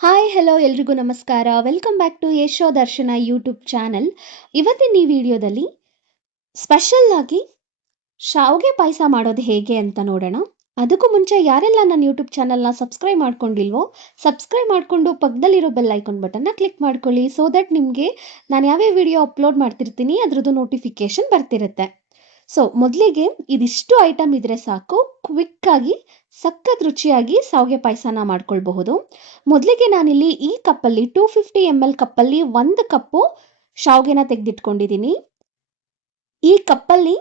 Hi hello ಎಲ್ರಿಗೂ ನಮಸ್ಕಾರ. Welcome back to ಯಶೋ ದರ್ಶನ ಯೂಟ್ಯೂಬ್ ಚಾನಲ್. ಇವತ್ತಿನ ಈ ವಿಡಿಯೋದಲ್ಲಿ ಸ್ಪೆಷಲ್ ಆಗಿ ಶಾವಿಗೆ ಪಾಯಸ ಮಾಡೋದು ಹೇಗೆ ಅಂತ ನೋಡೋಣ. ಅದಕ್ಕೂ ಮುಂಚೆ ಯಾರೆಲ್ಲ ನನ್ನ ಯೂಟ್ಯೂಬ್ ಚಾನಲ್ನ ಸಬ್ಸ್ಕ್ರೈಬ್ ಮಾಡ್ಕೊಂಡಿಲ್ವೋ ಸಬ್ಸ್ಕ್ರೈಬ್ ಮಾಡಿಕೊಂಡು ಪಕ್ಕದಲ್ಲಿರೋ ಬೆಲ್ ಐಕಾನ್ ಬಟನ್ನ ಕ್ಲಿಕ್ ಮಾಡ್ಕೊಳ್ಳಿ. ಸೊ ದಟ್ ನಿಮಗೆ ನಾನು ಯಾವ್ಯಾವ ವಿಡಿಯೋ ಅಪ್ಲೋಡ್ ಮಾಡ್ತಿರ್ತೀನಿ ಅದರದ್ದು ನೋಟಿಫಿಕೇಶನ್ ಬರ್ತಿರುತ್ತೆ. ಸೊ ಮೊದಲಿಗೆ ಇದಿಷ್ಟು ಐಟಮ್ ಇದ್ರೆ ಸಾಕು, ಕ್ವಿಕ್ಕಾಗಿ ಸಖತ್ ರುಚಿಯಾಗಿ ಶಾವಿಗೆ ಪಾಯಸನ ಮಾಡ್ಕೊಳ್ಬಹುದು. ಮೊದಲಿಗೆ ನಾನಿಲ್ಲಿ ಈ ಕಪ್ಪಲ್ಲಿ 250 ml ಕಪ್ಪಲ್ಲಿ 1 ಕಪ್ಪು ಶಾವಿಗೆನ ತೆಗೆದಿಟ್ಕೊಂಡಿದ್ದೀನಿ. ಈ ಕಪ್ಪಲ್ಲಿ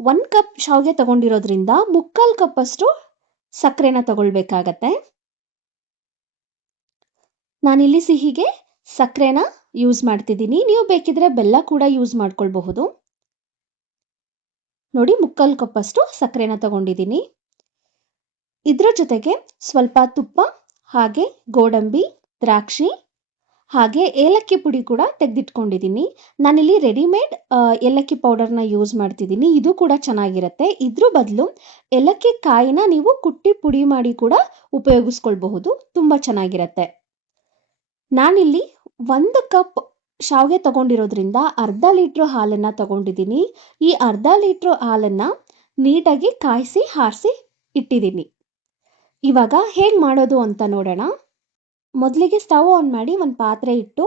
1 ಕಪ್ ಶಾವಿಗೆ ತಗೊಂಡಿರೋದ್ರಿಂದ 3/4 ಕಪ್ಪಷ್ಟು ಸಕ್ಕರೆನ ತಗೊಳ್ಬೇಕಾಗತ್ತೆ. ನಾನಿಲ್ಲಿ ಸಿಹಿಗೆ ಸಕ್ಕರೆನ ಯೂಸ್ ಮಾಡ್ತಿದ್ದೀನಿ. ನೀವು ಬೇಕಿದ್ರೆ ಬೆಲ್ಲ ಕೂಡ ಯೂಸ್ ಮಾಡ್ಕೊಳ್ಬಹುದು. ನೋಡಿ 3/4 ಕಪ್ಪಷ್ಟು ಸಕ್ಕರೆನ ತಗೊಂಡಿದ್ದೀನಿ. ಇದ್ರ ಜೊತೆಗೆ ಸ್ವಲ್ಪ ತುಪ್ಪ, ಹಾಗೆ ಗೋಡಂಬಿ, ದ್ರಾಕ್ಷಿ, ಹಾಗೆ ಏಲಕ್ಕಿ ಪುಡಿ ಕೂಡ ತೆಗೆದಿಟ್ಕೊಂಡಿದ್ದೀನಿ. ನಾನಿಲ್ಲಿ ರೆಡಿಮೇಡ್ ಏಲಕ್ಕಿ ಪೌಡರ್ನ ಯೂಸ್ ಮಾಡ್ತಿದ್ದೀನಿ. ಇದು ಕೂಡ ಚೆನ್ನಾಗಿರುತ್ತೆ. ಇದ್ರ ಬದಲು ಏಲಕ್ಕಿ ಕಾಯಿನ ನೀವು ಕುಟ್ಟಿ ಪುಡಿ ಮಾಡಿ ಕೂಡ ಉಪಯೋಗಿಸ್ಕೊಳ್ಬಹುದು. ತುಂಬ ಚೆನ್ನಾಗಿರುತ್ತೆ. ನಾನಿಲ್ಲಿ 1 ಕಪ್ ಶಾವಿಗೆ ತಗೊಂಡಿರೋದ್ರಿಂದ ಅರ್ಧ ಲೀಟ್ರ್ ಹಾಲನ್ನು ತಗೊಂಡಿದ್ದೀನಿ. ಈ ಅರ್ಧ ಲೀಟ್ರ್ ಹಾಲನ್ನು ನೀಟಾಗಿ ಕಾಯಿಸಿ ಹಾರಿಸಿ ಇಟ್ಟಿದ್ದೀನಿ. ಇವಾಗ ಹೇಗೆ ಮಾಡೋದು ಅಂತ ನೋಡೋಣ. ಮೊದಲಿಗೆ ಸ್ಟವ್ ಆನ್ ಮಾಡಿ ಒಂದು ಪಾತ್ರೆ ಇಟ್ಟು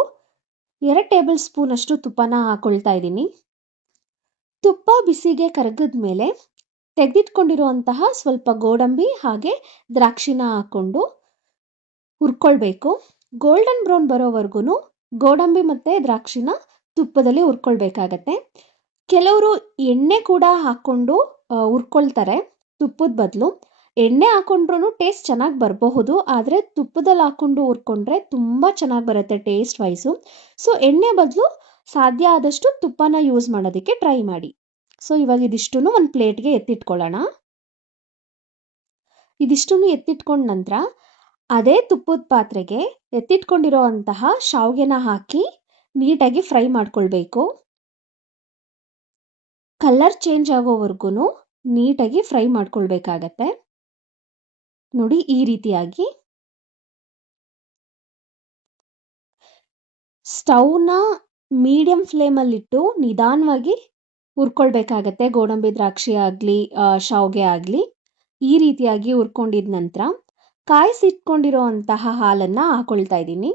2 ಟೇಬಲ್ ಸ್ಪೂನ್ ಅಷ್ಟು ತುಪ್ಪನ ಹಾಕೊಳ್ತಾ ಇದ್ದೀನಿ. ತುಪ್ಪ ಬಿಸಿಗೆ ಕರಗಿದ ಮೇಲೆ ತೆಗೆದಿಟ್ಕೊಂಡಿರುವಂತಹ ಸ್ವಲ್ಪ ಗೋಡಂಬಿ ಹಾಗೆ ದ್ರಾಕ್ಷಿನ ಹಾಕ್ಕೊಂಡು ಹುರ್ಕೊಳ್ಬೇಕು. ಗೋಲ್ಡನ್ ಬ್ರೌನ್ ಬರೋವರೆಗೂ ಗೋಡಂಬಿ ಮತ್ತು ದ್ರಾಕ್ಷಿನ ತುಪ್ಪದಲ್ಲಿ ಹುರ್ಕೊಳ್ಬೇಕಾಗತ್ತೆ. ಕೆಲವರು ಎಣ್ಣೆ ಕೂಡ ಹಾಕ್ಕೊಂಡು ಹುರ್ಕೊಳ್ತಾರೆ ತುಪ್ಪದ ಬದಲು. ಎಣ್ಣೆ ಹಾಕೊಂಡ್ರೂ ಟೇಸ್ಟ್ ಚೆನ್ನಾಗಿ ಬರಬಹುದು, ಆದರೆ ತುಪ್ಪದಲ್ಲಿ ಹಾಕ್ಕೊಂಡು ಹುರ್ಕೊಂಡ್ರೆ ತುಂಬ ಚೆನ್ನಾಗಿ ಬರುತ್ತೆ ಟೇಸ್ಟ್ ವೈಸು. ಸೊ ಎಣ್ಣೆ ಬದಲು ಸಾಧ್ಯ ಆದಷ್ಟು ತುಪ್ಪನ ಯೂಸ್ ಮಾಡೋದಕ್ಕೆ ಟ್ರೈ ಮಾಡಿ. ಸೊ ಇವಾಗ ಇದಿಷ್ಟು ಒಂದು ಪ್ಲೇಟ್ಗೆ ಎತ್ತಿಟ್ಕೊಳ್ಳೋಣ. ಇದಿಷ್ಟು ಎತ್ತಿಟ್ಕೊಂಡ ನಂತರ ಅದೇ ತುಪ್ಪದ ಪಾತ್ರೆಗೆ ಎತ್ತಿಟ್ಕೊಂಡಿರೋ ಅಂತಹ ಶಾವಿಗೆನ ಹಾಕಿ ನೀಟಾಗಿ ಫ್ರೈ ಮಾಡ್ಕೊಳ್ಬೇಕು. ಕಲರ್ ಚೇಂಜ್ ಆಗೋವರೆಗೂ ನೀಟಾಗಿ ಫ್ರೈ ಮಾಡ್ಕೊಳ್ಬೇಕಾಗತ್ತೆ. ನೋಡಿ ಈ ರೀತಿಯಾಗಿ. ಸ್ಟವ್ನ ಮೀಡಿಯಂ ಫ್ಲೇಮಲ್ಲಿಟ್ಟು ನಿಧಾನವಾಗಿ ಹುರ್ಕೊಳ್ಬೇಕಾಗತ್ತೆ. ಗೋಡಂಬಿ ದ್ರಾಕ್ಷಿ ಆಗಲಿ ಶಾವಿಗೆ ಆಗಲಿ ಈ ರೀತಿಯಾಗಿ ಹುರ್ಕೊಂಡಿದ ನಂತರ ಕಾಯಿಸಿಟ್ಕೊಂಡಿರೋ ಅಂತಹ ಹಾಲನ್ನು ಹಾಕೊಳ್ತಾ ಇದ್ದೀನಿ.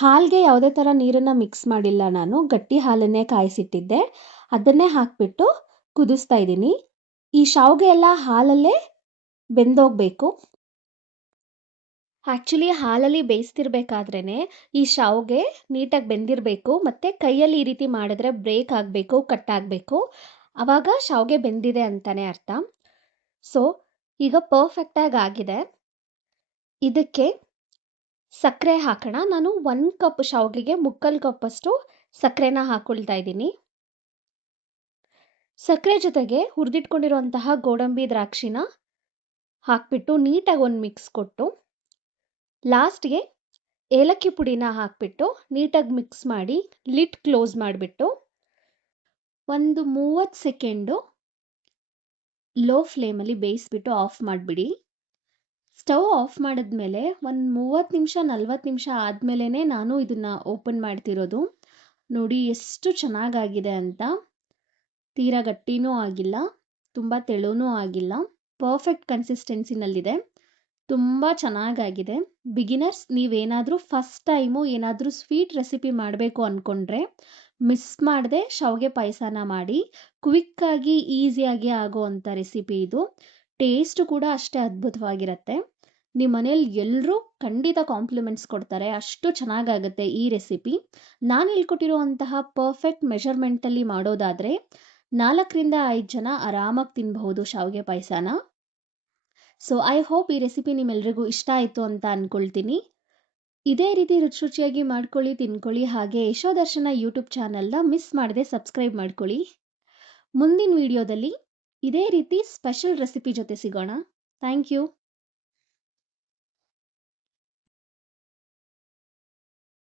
ಹಾಲಿಗೆ ಯಾವುದೇ ಥರ ನೀರನ್ನು ಮಿಕ್ಸ್ ಮಾಡಿಲ್ಲ, ನಾನು ಗಟ್ಟಿ ಹಾಲನ್ನೇ ಕಾಯಿಸಿಟ್ಟಿದ್ದೆ. ಅದನ್ನೇ ಹಾಕಿಬಿಟ್ಟು ಕುದಿಸ್ತಾ ಇದ್ದೀನಿ. ಈ ಶಾವಿಗೆ ಎಲ್ಲ ಹಾಲಲ್ಲೇ ಬೆಂದೋಗಬೇಕು. ಆ್ಯಕ್ಚುಲಿ ಹಾಲಲ್ಲಿ ಬೇಯಿಸ್ತಿರ್ಬೇಕಾದ್ರೇ ಈ ಶಾವಿಗೆ ನೀಟಾಗಿ ಬೆಂದಿರಬೇಕು. ಮತ್ತು ಕೈಯಲ್ಲಿ ಈ ರೀತಿ ಮಾಡಿದ್ರೆ ಬ್ರೇಕ್ ಆಗಬೇಕು, ಕಟ್ ಆಗಬೇಕು. ಆವಾಗ ಶಾವಿಗೆ ಬೆಂದಿದೆ ಅಂತಲೇ ಅರ್ಥ. ಸೊ ಈಗ ಪರ್ಫೆಕ್ಟಾಗಿ ಆಗಿದೆ. ಇದಕ್ಕೆ ಸಕ್ಕರೆ ಹಾಕೋಣ. ನಾನು 1 ಕಪ್ ಶಾವಿಗೆಗೆ 3/4 ಕಪ್ಪಷ್ಟು ಸಕ್ಕರೆನ ಹಾಕ್ಕೊಳ್ತಾ ಇದ್ದೀನಿ. ಸಕ್ಕರೆ ಜೊತೆಗೆ ಹುರಿದಿಟ್ಕೊಂಡಿರುವಂತಹ ಗೋಡಂಬಿ ದ್ರಾಕ್ಷಿನ ಹಾಕ್ಬಿಟ್ಟು ನೀಟಾಗಿ ಒಂದು ಮಿಕ್ಸ್ ಕೊಟ್ಟು ಲಾಸ್ಟ್ಗೆ ಏಲಕ್ಕಿ ಪುಡಿನ ಹಾಕ್ಬಿಟ್ಟು ನೀಟಾಗಿ ಮಿಕ್ಸ್ ಮಾಡಿ ಲಿಡ್ ಕ್ಲೋಸ್ ಮಾಡಿಬಿಟ್ಟು ಒಂದು 30 ಸೆಕೆಂಡು ಲೋ ಫ್ಲೇಮಲ್ಲಿ ಬೇಯಿಸ್ಬಿಟ್ಟು ಆಫ್ ಮಾಡಿಬಿಡಿ. ಸ್ಟವ್ ಆಫ್ ಮಾಡಿದ್ಮೇಲೆ ಒಂದು 30 ನಿಮಿಷ 40 ನಿಮಿಷ ಆದಮೇಲೆ ನಾನು ಇದನ್ನು ಓಪನ್ ಮಾಡ್ತಿರೋದು. ನೋಡಿ ಎಷ್ಟು ಚೆನ್ನಾಗಾಗಿದೆ ಅಂತ. ತೀರಾ ಗಟ್ಟಿನೂ ಆಗಿಲ್ಲ, ತುಂಬ ತೆಳುನೂ ಆಗಿಲ್ಲ, ಪರ್ಫೆಕ್ಟ್ ಕನ್ಸಿಸ್ಟೆನ್ಸಿನಲ್ಲಿದೆ. ತುಂಬ ಚೆನ್ನಾಗಾಗಿದೆ. ಬಿಗಿನರ್ಸ್ ನೀವೇನಾದರೂ ಫಸ್ಟ್ ಟೈಮು ಏನಾದರೂ ಸ್ವೀಟ್ ರೆಸಿಪಿ ಮಾಡಬೇಕು ಅಂದ್ಕೊಂಡ್ರೆ ಮಿಸ್ ಮಾಡದೆ ಶಾವಿಗೆ ಪಾಯಸನ ಮಾಡಿ. ಕ್ವಿಕ್ಕಾಗಿ ಈಸಿಯಾಗಿ ಆಗೋವಂಥ ರೆಸಿಪಿ ಇದು. ಟೇಸ್ಟು ಕೂಡ ಅಷ್ಟೇ ಅದ್ಭುತವಾಗಿರುತ್ತೆ. ನಿಮ್ಮ ಮನೇಲಿ ಎಲ್ಲರೂ ಖಂಡಿತ ಕಾಂಪ್ಲಿಮೆಂಟ್ಸ್ ಕೊಡ್ತಾರೆ, ಅಷ್ಟು ಚೆನ್ನಾಗಾಗುತ್ತೆ ಈ ರೆಸಿಪಿ. ನಾನು ಹೇಳ್ಕೊಟ್ಟಿರುವಂತಹ ಪರ್ಫೆಕ್ಟ್ ಮೆಷರ್ಮೆಂಟಲ್ಲಿ ಮಾಡೋದಾದರೆ 4ರಿಂದ 5 ಜನ ಆರಾಮಾಗಿ ತಿನ್ನಬಹುದು ಶಾವಿಗೆ ಪಾಯಸನ. ಸೊ ಐ ಹೋಪ್ ಈ ರೆಸಿಪಿ ನಿಮ್ಮೆಲ್ರಿಗೂ ಇಷ್ಟ ಆಯಿತು ಅಂತ ಅಂದ್ಕೊಳ್ತೀನಿ. ಇದೇ ರೀತಿ ರುಚಿ ರುಚಿಯಾಗಿ ಮಾಡ್ಕೊಳ್ಳಿ, ತಿನ್ಕೊಳ್ಳಿ. ಹಾಗೆ ಯಶೋ ದರ್ಶನ ಯೂಟ್ಯೂಬ್ ಚಾನಲ್ನ ಮಿಸ್ ಮಾಡದೆ ಸಬ್ಸ್ಕ್ರೈಬ್ ಮಾಡ್ಕೊಳ್ಳಿ. ಮುಂದಿನ ವಿಡಿಯೋದಲ್ಲಿ ಇದೇ ರೀತಿ ಸ್ಪೆಷಲ್ ರೆಸಿಪಿ ಜೊತೆ ಸಿಗೋಣ. Thank you.